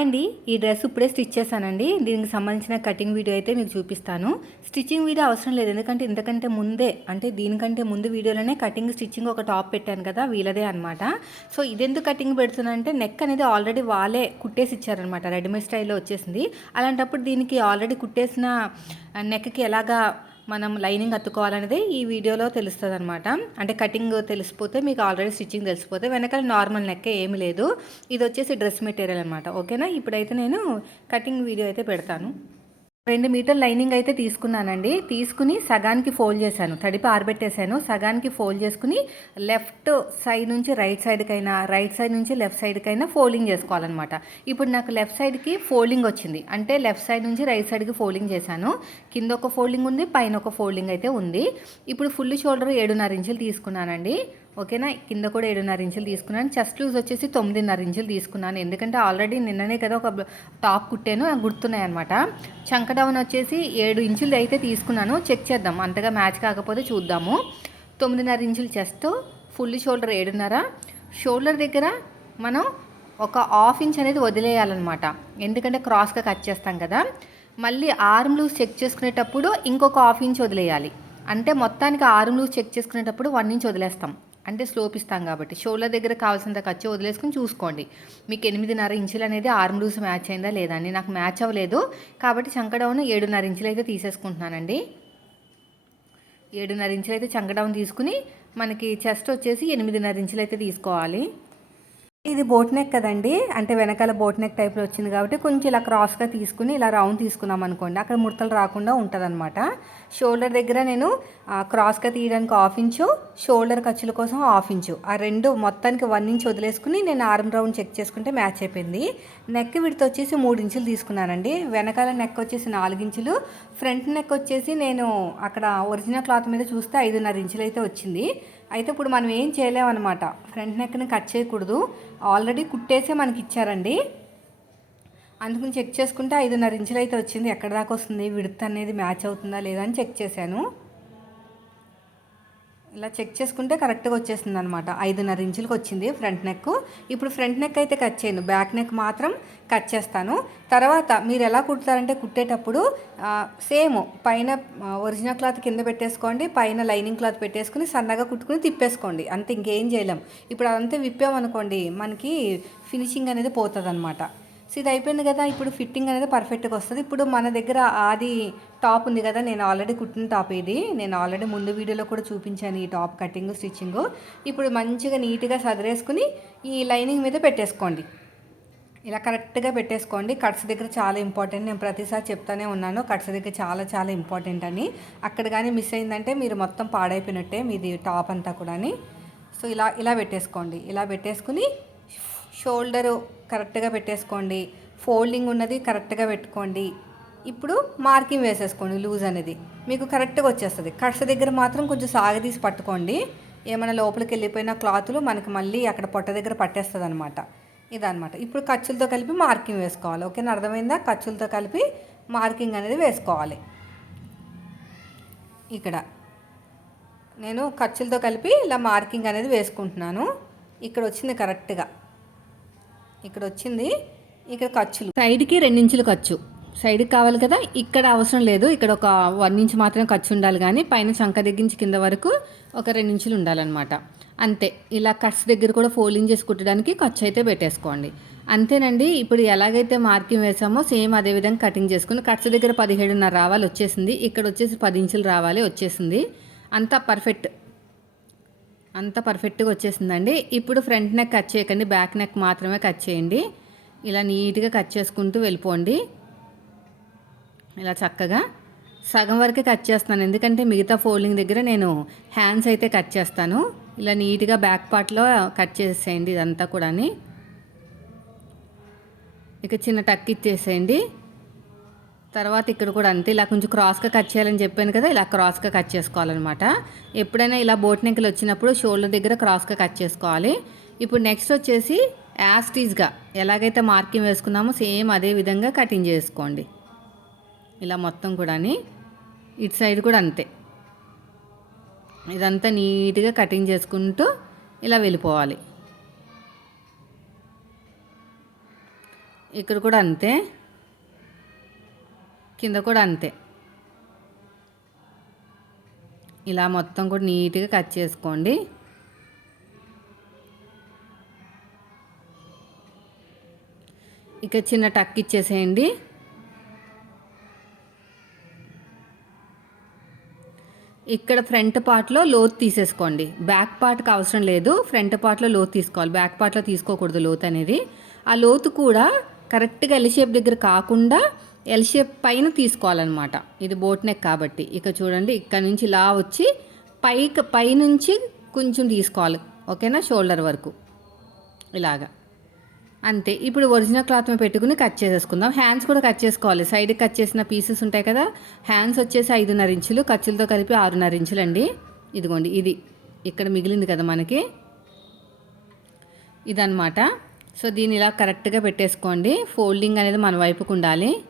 అండి ఈ డ్రెస్ ఇప్పుడే స్టిచ్ చేశానండి. దీనికి సంబంధించిన కటింగ్ వీడియో అయితే మీకు చూపిస్తాను. స్టిచ్చింగ్ వీడియో అవసరం లేదు. ఎందుకంటే ఇంతకంటే ముందే అంటే దీనికంటే ముందు వీడియోలోనే కటింగ్ స్టిచ్చింగ్ ఒక టాప్ పెట్టాను కదా వీళ్ళదే అనమాట సో ఇదెందుకు కటింగ్ పెడుతున్నానంటే నెక్ అనేది ఆల్రెడీ వాళ్ళే కుట్టేసి ఇచ్చారనమాట రెడీమేడ్ స్టైల్లో వచ్చేసింది. అలాంటప్పుడు దీనికి ఆల్రెడీ కుట్టేసిన నెక్కి ఎలాగా మనం లైనింగ్ అత్తుకోవాలనేది ఈ వీడియోలో తెలుస్తుంది అనమాట అంటే కటింగ్ తెలిసిపోతే మీకు ఆల్రెడీ స్టిచ్చింగ్ తెలిసిపోతే వెనకాల నార్మల్ నెక్ ఏమి లేదు. ఇది వచ్చేసి డ్రెస్ మెటీరియల్ అనమాట ఓకేనా? ఇప్పుడైతే నేను కటింగ్ వీడియో అయితే పెడతాను. రెండు మీటర్ లైనింగ్ అయితే తీసుకున్నానండి. తీసుకుని సగానికి ఫోల్డ్ చేశాను. తడిపి ఆరబెట్టేశాను. సగానికి ఫోల్డ్ చేసుకుని లెఫ్ట్ సైడ్ నుంచి రైట్ సైడ్కైనా రైట్ సైడ్ నుంచి లెఫ్ట్ సైడ్కైనా ఫోల్డింగ్ చేసుకోవాలన్నమాట. ఇప్పుడు నాకు లెఫ్ట్ సైడ్కి ఫోల్డింగ్ వచ్చింది. అంటే లెఫ్ట్ సైడ్ నుంచి రైట్ సైడ్కి ఫోల్డింగ్ చేశాను. కింద ఒక ఫోల్డింగ్ ఉంది పైన ఒక ఫోల్డింగ్ అయితే ఉంది. ఇప్పుడు ఫుల్ షోల్డర్ ఏడున్నర ఇంచులు తీసుకున్నానండి. ఓకేనా? కింద కూడా ఏడున్నర ఇంచులు తీసుకున్నాను. చెస్ట్ లూజ్ వచ్చేసి తొమ్మిదిన్నర ఇంచులు తీసుకున్నాను. ఎందుకంటే ఆల్రెడీ నిన్ననే కదా ఒక టాప్ కుట్టాను నాకు గుర్తున్నాయి అనమాట చంక డౌన్ వచ్చేసి ఏడు ఇంచులు అయితే తీసుకున్నాను. చెక్ చేద్దాం. అంతగా మ్యాచ్ కాకపోతే చూద్దాము. తొమ్మిదిన్నర ఇంచులు చెస్ట్ ఫుల్ షోల్డర్ ఏడున్నర. షోల్డర్ దగ్గర మనం ఒక హాఫ్ ఇంచ్ అనేది వదిలేయాలన్నమాట. ఎందుకంటే క్రాస్గా కట్ చేస్తాం కదా. మళ్ళీ ఆర్మ్ లూజ్ చెక్ చేసుకునేటప్పుడు ఇంకొక హాఫ్ ఇంచ్ వదిలేయాలి. అంటే మొత్తానికి ఆర్మ్ లూజ్ చెక్ చేసుకునేటప్పుడు వన్ ఇంచ్ వదిలేస్తాం. అంటే స్లోప్ ఇస్తాం కాబట్టి. షోల్డర్ దగ్గర కావాల్సినంత ఖర్చు వదిలేసుకుని చూసుకోండి. మీకు ఎనిమిదిన్నర ఇంచులు అనేది ఆర్మ్ లూస్ మ్యాచ్ అయిందా లేదా అని. నాకు మ్యాచ్ అవ్వలేదు. కాబట్టి చంకడౌన్ ఏడున్నర ఇంచులు అయితే తీసేసుకుంటున్నానండి. ఏడున్నర ఇంచులు అయితే చంకడౌన్ తీసుకుని మనకి చెస్ట్ వచ్చేసి ఎనిమిదిన్నర ఇంచులు అయితే తీసుకోవాలి. ఇది బోట్ నెక్ కదండి. అంటే వెనకాల బోట్ నెక్ టైప్లో వచ్చింది కాబట్టి కొంచెం ఇలా క్రాస్గా తీసుకుని ఇలా రౌండ్ తీసుకున్నాం అనుకోండి. అక్కడ ముడతలు రాకుండా ఉంటుంది షోల్డర్ దగ్గర నేను క్రాస్గా తీయడానికి హాఫ్ ఇంచు షోల్డర్ ఖర్చుల కోసం హాఫ్ ఇంచు ఆ రెండు మొత్తానికి వన్ ఇంచ్ వదిలేసుకుని నేను ఆర్మ్ రౌండ్ చెక్ చేసుకుంటే మ్యాచ్ అయిపోయింది. నెక్ విడత వచ్చేసి మూడు ఇంచులు తీసుకున్నానండి. వెనకాల నెక్ వచ్చేసి నాలుగు ఇంచులు ఫ్రంట్ నెక్ వచ్చేసి నేను అక్కడ ఒరిజినల్ క్లాత్ మీద చూస్తే ఐదున్నర ఇంచులు అయితే వచ్చింది. అయితే ఇప్పుడు మనం ఏం చేయలేమన్నమాట. ఫ్రంట్ నెక్ని కట్ చేయకూడదు. ఆల్రెడీ కుట్టేసే మనకి ఇచ్చారండి అందుకని చెక్ చేసుకుంటే ఐదున్నర ఇంచులు అయితే వచ్చింది. ఎక్కడ దాకా వస్తుంది? విడత్ అనేది మ్యాచ్ అవుతుందా లేదా అని చెక్ చేశాను. ఇలా చెక్ చేసుకుంటే కరెక్ట్గా వచ్చేసింది అనమాట ఐదున్నర ఇంచులకు వచ్చింది ఫ్రంట్ నెక్. ఇప్పుడు ఫ్రంట్ నెక్ అయితే కట్ చేయను బ్యాక్ నెక్ మాత్రం కట్ చేస్తాను. తర్వాత మీరు ఎలా కుడతారంటే కుట్టేటప్పుడు సేమ్ పైన ఒరిజినల్ క్లాత్ కింద పెట్టేసుకోండి పైన లైనింగ్ క్లాత్ పెట్టేసుకుని సన్నగా కుట్టుకుని తిప్పేసుకోండి. అంతే ఇంకేం చేయలేం. ఇప్పుడు అదంతా విప్పామనుకోండి మనకి ఫినిషింగ్ అనేది పోతుంది అనమాట సో ఇది అయిపోయింది కదా ఇప్పుడు ఫిట్టింగ్ అనేది పర్ఫెక్ట్గా వస్తుంది. ఇప్పుడు మన దగ్గర ఆది టాప్ ఉంది కదా నేను ఆల్రెడీ కుట్టిన టాప్ ఇది. నేను ఆల్రెడీ ముందు వీడియోలో కూడా చూపించాను ఈ టాప్ కటింగ్ స్టిచ్చింగ్ ఇప్పుడు మంచిగా నీట్గా సదిరేసుకుని ఈ లైనింగ్ మీద పెట్టేసుకోండి. ఇలా కరెక్ట్గా పెట్టేసుకోండి. కట్స్ దగ్గర చాలా ఇంపార్టెంట్ నేను ప్రతిసారి చెప్తానే ఉన్నాను. కట్స్ దగ్గర చాలా చాలా ఇంపార్టెంట్ అని. అక్కడ కానీ మిస్ అయిందంటే మీరు మొత్తం పాడైపోయినట్టే మీది టాప్ అంతా కూడా సో ఇలా ఇలా పెట్టేసుకోండి. ఇలా పెట్టేసుకుని షోల్డరు కరెక్ట్గా పెట్టేసుకోండి. ఫోల్డింగ్ ఉన్నది కరెక్ట్గా పెట్టుకోండి. ఇప్పుడు మార్కింగ్ వేసేసుకోండి లూజ్ అనేది. మీకు కరెక్ట్గా వచ్చేస్తుంది. కట్స్ దగ్గర మాత్రం కొంచెం సాగదీసి పట్టుకోండి. ఏమైనా లోపలికి వెళ్ళిపోయిన క్లాతులు మనకి మళ్ళీ అక్కడ పొట్ట దగ్గర పట్టేస్తుంది అనమాట ఇదనమాట ఇప్పుడు ఖర్చులతో కలిపి మార్కింగ్ వేసుకోవాలి. ఓకేనా? అర్థమైందా? ఖర్చులతో కలిపి మార్కింగ్ అనేది వేసుకోవాలి. ఇక్కడ నేను ఖర్చులతో కలిపి ఇలా మార్కింగ్ అనేది వేసుకుంటున్నాను. ఇక్కడ వచ్చింది కరెక్ట్గా. ఇక్కడ వచ్చింది ఇక్కడ ఖర్చులు. సైడ్కి రెండించులు ఖర్చు. సైడ్కి కావాలి కదా ఇక్కడ అవసరం లేదు. ఇక్కడ ఒక వన్ ఇంచ్ మాత్రం ఖర్చు ఉండాలి కానీ పైన చంక దగ్గర కింద వరకు ఒక రెండు ఇంచులు ఉండాలన్నమాట. అంతే. ఇలా కట్స్ దగ్గర కూడా ఫోల్డింగ్ చేసి కుట్టడానికి ఖర్చు అయితే పెట్టేసుకోండి. అంతేనండి ఇప్పుడు ఎలాగైతే మార్కింగ్ వేసామో సేమ్ అదే విధంగా కటింగ్ చేసుకుని కట్స్ దగ్గర పదిహేడున్నర రావాలి వచ్చేసింది. ఇక్కడ వచ్చేసి పది ఇంచులు రావాలి వచ్చేసింది. అంతా పర్ఫెక్ట్. అంత పర్ఫెక్ట్గా వచ్చేసిందండి. ఇప్పుడు ఫ్రంట్ నెక్ కట్ చేయకండి బ్యాక్ నెక్ మాత్రమే కట్ చేయండి. ఇలా నీట్గా కట్ చేసుకుంటూ వెళ్ళిపోండి. ఇలా చక్కగా. సగం వరకే కట్ చేస్తాను. ఎందుకంటే మిగతా ఫోల్డింగ్ దగ్గర నేను హ్యాండ్స్ అయితే కట్ చేస్తాను. ఇలా నీట్గా బ్యాక్ పార్ట్లో కట్ చేసేయండి ఇదంతా కూడా ఇక చిన్న టక్ ఇచ్చేసేయండి. తర్వాత ఇక్కడ కూడా అంతే ఇలా కొంచెం క్రాస్గా కట్ చేయాలని చెప్పాను కదా ఇలా క్రాస్గా కట్ చేసుకోవాలన్నమాట. ఎప్పుడైనా ఇలా బోట్ నెక్కలు వచ్చినప్పుడు షోల్డర్ దగ్గర క్రాస్గా కట్ చేసుకోవాలి. ఇప్పుడు నెక్స్ట్ వచ్చేసి యాస్టీజ్గా ఎలాగైతే మార్కింగ్ వేసుకున్నామో సేమ్ అదే విధంగా కటింగ్ చేసుకోండి. ఇలా మొత్తం కూడా ఇటు సైడ్ కూడా అంతే. ఇదంతా నీట్గా కటింగ్ చేసుకుంటూ ఇలా వెళ్ళిపోవాలి. ఇక్కడ కూడా అంతే. కింద కూడా అంతే. ఇలా మొత్తం కూడా నీట్గా కట్ చేసుకోండి. ఇక చిన్న టక్ ఇచ్చేసేయండి. ఇక్కడ ఫ్రంట్ పార్ట్లో లోతు తీసేసుకోండి. బ్యాక్ పార్ట్కి అవసరం లేదు. ఫ్రంట్ పార్ట్లో లోతు తీసుకోవాలి. బ్యాక్ పార్ట్లో తీసుకోకూడదు లోతు అనేది. ఆ లోతు కూడా కరెక్ట్గా ఎల్ షేప్ దగ్గర కాకుండా ఎల్ షేప్ పైన తీసుకోవాలన్నమాట. ఇది బోట్ నెక్ కాబట్టి. ఇక చూడండి ఇక్కడ నుంచి ఇలా వచ్చి పైకి పైనుంచి కొంచెం తీసుకోవాలి. ఓకేనా? షోల్డర్ వరకు. ఇలాగా. అంతే. ఇప్పుడు ఒరిజినల్ క్లాత్ మీద పెట్టుకుని కట్ చేసేసుకుందాం. హ్యాండ్స్ కూడా కట్ చేసుకోవాలి. సైడ్ కట్ చేసిన పీసెస్ ఉంటాయి కదా? హ్యాండ్స్ వచ్చేసి ఐదున్నర ఇంచులు ఖర్చులతో కలిపి ఆరున్నర ఇంచులు అండి ఇదిగోండి ఇది. ఇక్కడ మిగిలింది కదా మనకి? ఇదనమాట సో దీన్ని ఇలా కరెక్ట్గా పెట్టేసుకోండి. ఫోల్డింగ్ అనేది మన వైపుకు ఉండాలి.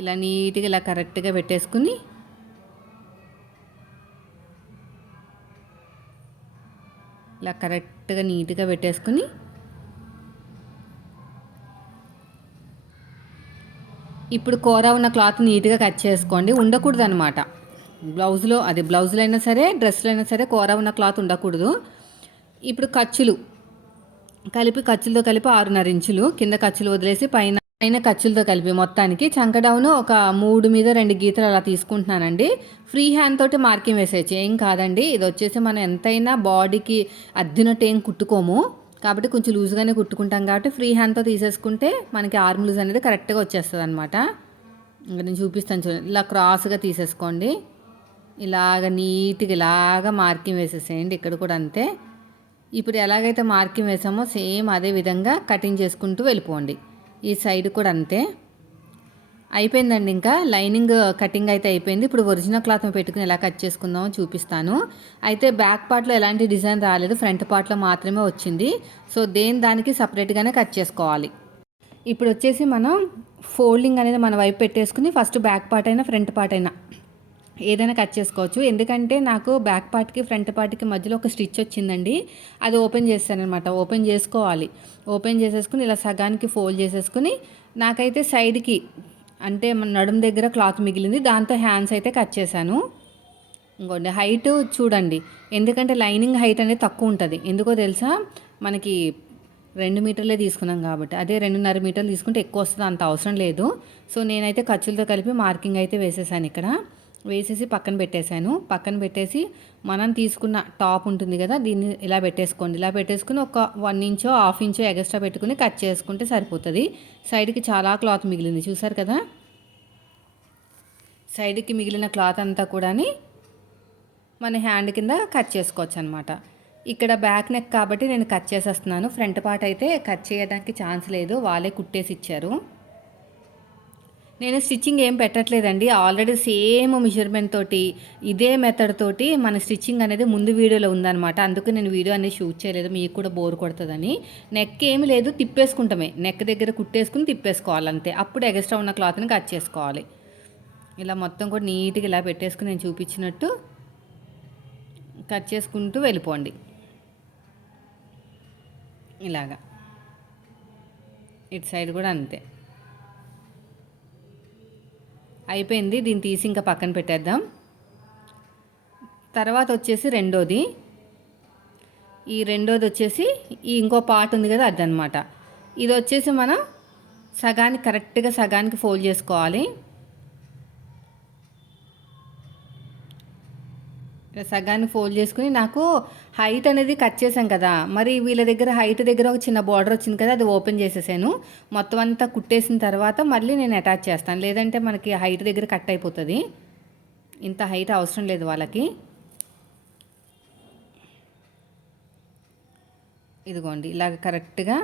ఇలా నీట్గా ఇలా కరెక్ట్గా పెట్టేసుకుని ఇలా కరెక్ట్గా నీట్గా పెట్టేసుకుని ఇప్పుడు కూర ఉన్న క్లాత్ నీట్గా కట్ చేసుకోండి. ఉండకూడదు అనమాట బ్లౌజ్లో అది బ్లౌజ్లో అయినా సరే డ్రెస్లో అయినా సరే కూర ఉన్న క్లాత్ ఉండకూడదు. ఇప్పుడు ఖర్చులు కలిపి ఖర్చులతో కలిపి ఆరున్నర ఇంచులు కింద ఖర్చులు వదిలేసి పైన పైన ఖర్చులతో కలిపి మొత్తానికి చంకడౌన్ ఒక మూడు మీద రెండు గీతలు అలా తీసుకుంటున్నానండి. ఫ్రీ హ్యాండ్ తోటి మార్కింగ్ వేసేయచ్చు. ఏం కాదండి ఇది వచ్చేసి మనం ఎంతైనా బాడీకి అద్దినట్టు ఏం కుట్టుకోము. కాబట్టి కొంచెం లూజ్గానే కుట్టుకుంటాం కాబట్టి ఫ్రీ హ్యాండ్తో తీసేసుకుంటే మనకి ఆర్మ్ లూజ్ అనేది కరెక్ట్గా వచ్చేస్తుంది అనమాట ఇంకా నేను చూపిస్తాను చూడండి. ఇలా క్రాస్గా తీసేసుకోండి. ఇలాగ నీట్గా ఇలాగ మార్కింగ్ వేసేసేయండి. ఇక్కడ కూడా అంతే. ఇప్పుడు ఎలాగైతే మార్కింగ్ వేసామో సేమ్ అదే విధంగా కటింగ్ చేసుకుంటూ వెళ్ళిపోండి. ఈ సైడ్ కూడా అంతే. అయిపోయిందండి ఇంకా. లైనింగ్ కటింగ్ అయితే అయిపోయింది. ఇప్పుడు ఒరిజినల్ క్లాత్ పెట్టుకుని ఎలా కట్ చేసుకుందామో చూపిస్తాను. అయితే బ్యాక్ పార్ట్లో ఎలాంటి డిజైన్ రాలేదు. ఫ్రంట్ పార్ట్లో మాత్రమే వచ్చింది. సో దేని దానికి సపరేట్గానే కట్ చేసుకోవాలి. ఇప్పుడు వచ్చేసి మనం ఫోల్డింగ్ అనేది మన వైపు పెట్టేసుకుని ఫస్ట్ బ్యాక్ పార్ట్ అయినా ఫ్రంట్ పార్ట్ అయినా ఏదైనా కట్ చేసుకోవచ్చు. ఎందుకంటే నాకు బ్యాక్ పార్ట్కి ఫ్రంట్ పార్ట్కి మధ్యలో ఒక స్టిచ్ వచ్చిందండి. అది ఓపెన్ చేస్తానమాట ఓపెన్ చేసుకోవాలి. ఓపెన్ చేసేసుకుని ఇలా సగానికి ఫోల్డ్ చేసేసుకుని నాకైతే సైడ్కి అంటే మన నడుం దగ్గర క్లాత్ మిగిలింది. దాంతో హ్యాండ్స్ అయితే కట్ చేశాను. ఇంకోండి హైట్ చూడండి. ఎందుకంటే లైనింగ్ హైట్ అనేది తక్కువ ఉంటుంది. ఎందుకో తెలుసా? మనకి రెండు మీటర్లే తీసుకున్నాం కాబట్టి. అదే రెండున్నర మీటర్లు తీసుకుంటే ఎక్కువ వస్తుంది. అంత అవసరం లేదు. సో నేనైతే ఖర్చులతో కలిపి మార్కింగ్ అయితే వేసేసాను ఇక్కడ. వేసేసి పక్కన పెట్టేశాను. పక్కన పెట్టేసి మనం తీసుకున్న టాప్ ఉంటుంది కదా దీన్ని ఇలా పెట్టేసుకోండి. ఇలా పెట్టేసుకుని ఒక వన్ ఇంచో హాఫ్ ఇంచో ఎక్స్ట్రా పెట్టుకుని కట్ చేసుకుంటే సరిపోతుంది. సైడ్కి చాలా క్లాత్ మిగిలింది చూసారు కదా? సైడ్కి మిగిలిన క్లాత్ అంతా కూడా మన హ్యాండ్ కింద కట్ చేసుకోవచ్చు అనమాట ఇక్కడ బ్యాక్ నెక్ కాబట్టి నేను కట్ చేసేస్తున్నాను. ఫ్రంట్ పార్ట్ అయితే కట్ చేయడానికి ఛాన్స్ లేదు. వాళ్ళే కుట్టేసి ఇచ్చారు. నేను స్టిచ్చింగ్ ఏం పెట్టట్లేదండి. ఆల్రెడీ సేమ్ మెజర్మెంట్ తోటి ఇదే మెథడ్ తోటి మన స్టిచ్చింగ్ అనేది ముందు వీడియోలో ఉందన్నమాట. అందుకు నేను వీడియో అనేది షూట్ చేయలేదు. మీకు కూడా బోర్ కొడుతుందని. నెక్ ఏమి లేదు. తిప్పేసుకుంటామే. నెక్ దగ్గర కుట్టేసుకుని తిప్పేసుకోవాలి అంతే. అప్పుడు ఎగస్ట్రా ఉన్న క్లాత్ని కట్ చేసుకోవాలి. ఇలా మొత్తం కూడా నీట్గా ఇలా పెట్టేసుకుని నేను చూపించినట్టు కట్ చేసుకుంటూ వెళ్ళిపోండి. ఇలాగా. ఇటు సైడ్ కూడా అంతే. అయిపోయింది. దీన్ని తీసి ఇంకా పక్కన పెట్టేద్దాం. తర్వాత వచ్చేసి రెండోది. ఈ రెండోది వచ్చేసి ఈ ఇంకో పార్ట్ ఉంది కదా అదనమాట ఇది వచ్చేసి మనం సగానికి కరెక్ట్గా సగానికి ఫోల్డ్ చేసుకోవాలి. సగాన్ని ఫోల్డ్ చేసుకుని నాకు హైట్ అనేది కట్ చేసాం కదా. మరి వీళ్ళ దగ్గర హైట్ దగ్గర ఒక చిన్న బార్డర్ వచ్చింది కదా అది ఓపెన్ చేసేసాను. మొత్తం అంతా కుట్టేసిన తర్వాత మళ్ళీ నేను అటాచ్ చేస్తాను. లేదంటే మనకి హైట్ దగ్గర కట్ అయిపోతుంది. ఇంత హైట్ అవసరం లేదు వాళ్ళకి. ఇదిగోండి ఇలాగ కరెక్ట్గా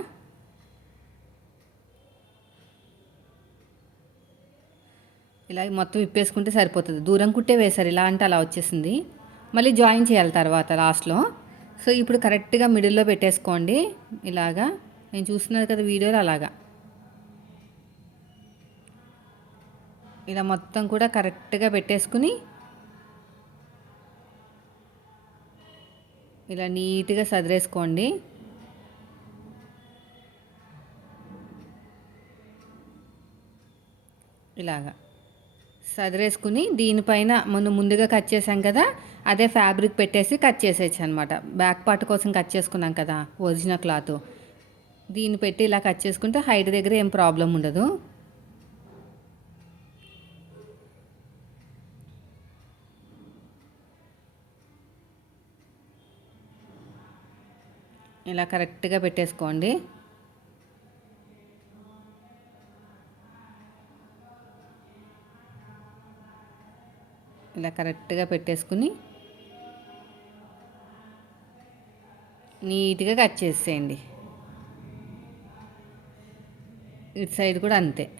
ఇలా మొత్తం విప్పేసుకుంటే సరిపోతుంది. దూరం కుట్టే వేశారు. ఇలా అంటే అలా వచ్చేసింది. మళ్ళీ జాయిన్ చేయాలి తర్వాత లాస్ట్లో. సో ఇప్పుడు కరెక్ట్గా మిడిల్లో పెట్టేసుకోండి. ఇలాగా. నేను చూస్తున్నాను కదా వీడియోలు అలాగా. ఇలా మొత్తం కూడా కరెక్ట్గా పెట్టేసుకుని ఇలా నీట్గా సదిరేసుకోండి. ఇలాగా. సదిరేసుకుని దీనిపైన మనం ముందుగా కట్ చేసాం కదా అదే ఫ్యాబ్రిక్ పెట్టేసి కట్ చేసేయచ్చు అనమాట బ్యాక్ పార్ట్ కోసం కట్ చేసుకున్నాం కదా ఒరిజినల్ క్లాత్ దీన్ని పెట్టి ఇలా కట్ చేసుకుంటే హైట్ దగ్గర ఏం ప్రాబ్లం ఉండదు. ఇలా కరెక్ట్గా పెట్టేసుకోండి. ఇలా కరెక్ట్గా పెట్టేసుకుని నీట్గా కట్ చేసేయండి. ఇటు సైడ్ కూడా అంతే.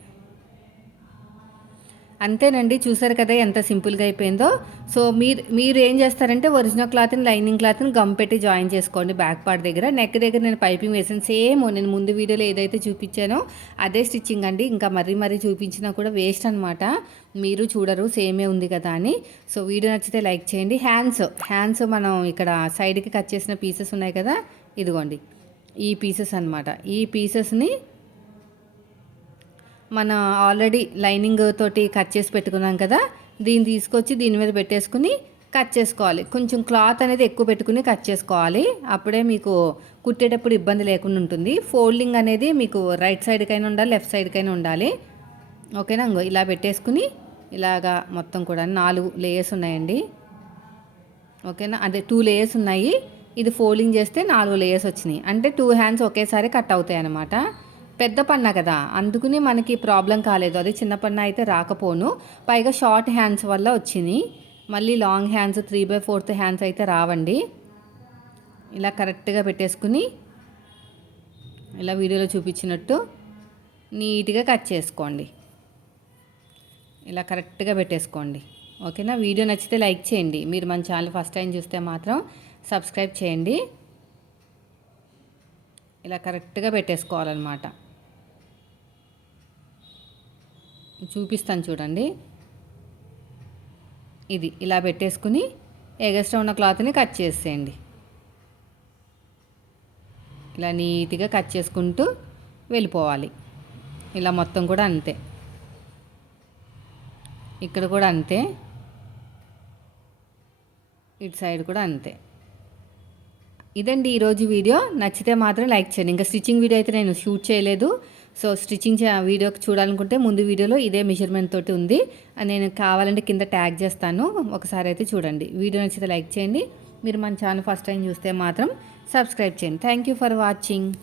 అంతేనండి చూసారు కదా ఎంత సింపుల్గా అయిపోయిందో. సో మీరు మీరు ఏం చేస్తారంటే ఒరిజినల్ క్లాత్ని లైనింగ్ క్లాత్ని గమ్ పెట్టి జాయిన్ చేసుకోండి బ్యాక్ పార్ట్ దగ్గర. నెక్ దగ్గర నేను పైపింగ్ వేసాను సేమ్ నేను ముందు వీడియోలో ఏదైతే చూపించానో అదే స్టిచ్చింగ్ అండి. ఇంకా మరీ మరీ చూపించినా కూడా వేస్ట్ అనమాట మీరు చూడరు సేమే ఉంది కదా అని. సో వీడియో నచ్చితే లైక్ చేయండి. హ్యాండ్స్ హ్యాండ్స్ మనం ఇక్కడ సైడ్కి కట్ చేసిన పీసెస్ ఉన్నాయి కదా ఇదిగోండి. ఈ పీసెస్ అనమాట ఈ పీసెస్ని మన ఆల్రెడీ లైనింగ్ తోటి కట్ చేసి పెట్టుకున్నాం కదా దీన్ని తీసుకొచ్చి దీని మీద పెట్టేసుకుని కట్ చేసుకోవాలి. కొంచెం క్లాత్ అనేది ఎక్కువ పెట్టుకుని కట్ చేసుకోవాలి. అప్పుడే మీకు కుట్టేటప్పుడు ఇబ్బంది లేకుండా ఉంటుంది. ఫోల్డింగ్ అనేది మీకు రైట్ సైడ్కైనా ఉండాలి లెఫ్ట్ సైడ్కైనా ఉండాలి. ఓకేనా ఇంకో ఇలా పెట్టేసుకుని ఇలాగా మొత్తం కూడా నాలుగు లేయర్స్ ఉన్నాయండి. ఓకేనా అదే టూ లేయర్స్ ఉన్నాయి. ఇది ఫోల్డింగ్ చేస్తే నాలుగు లేయర్స్ వచ్చినాయి. అంటే టూ హ్యాండ్స్ ఒకేసారి కట్ అవుతాయి అన్నమాట పెద్ద పన్న కదా అందుకుని మనకి ప్రాబ్లం కాలేదు. అది చిన్న పన్న అయితే రాకపోను. పైగా షార్ట్ హ్యాండ్స్ వల్ల వచ్చింది. మళ్ళీ long hands three by fourth hands అయితే రావండి. ఇలా కరెక్ట్గా పెట్టేసుకుని ఇలా వీడియోలో చూపించినట్టు నీట్గా కట్ చేసుకోండి. ఇలా కరెక్ట్గా పెట్టేసుకోండి. ఓకేనా? వీడియో నచ్చితే లైక్ చేయండి. మీరు మన ఛానల్ ఫస్ట్ టైం చూస్తే మాత్రం సబ్స్క్రైబ్ చేయండి. ఇలా కరెక్ట్గా పెట్టేసుకోవాలన్నమాట. చూపిస్తాను చూడండి. ఇది ఇలా పెట్టేసుకుని ఎగస్ట్రా ఉన్న క్లాత్ని కట్ చేసేయండి. ఇలా నీట్గా కట్ చేసుకుంటూ వెళ్ళిపోవాలి. ఇలా మొత్తం కూడా అంతే. ఇక్కడ కూడా అంతే. ఇటు సైడ్ కూడా అంతే. ఇదండి ఈరోజు వీడియో. నచ్చితే మాత్రం లైక్ చేయండి. ఇంకా స్టిచ్చింగ్ వీడియో అయితే నేను షూట్ చేయలేదు. సో స్టిచ్చింగ్ వీడియో చూడాలనుకుంటే ముందు వీడియోలో ఇదే మెజర్మెంట్ తోటి ఉంది. నేను కావాలంటే కింద ట్యాగ్ చేస్తాను. ఒకసారి అయితే చూడండి. వీడియో నచ్చితే లైక్ చేయండి. మీరు మన ఛానల్ ఫస్ట్ టైం చూస్తే మాత్రం సబ్స్క్రైబ్ చేయండి. Thank you for watching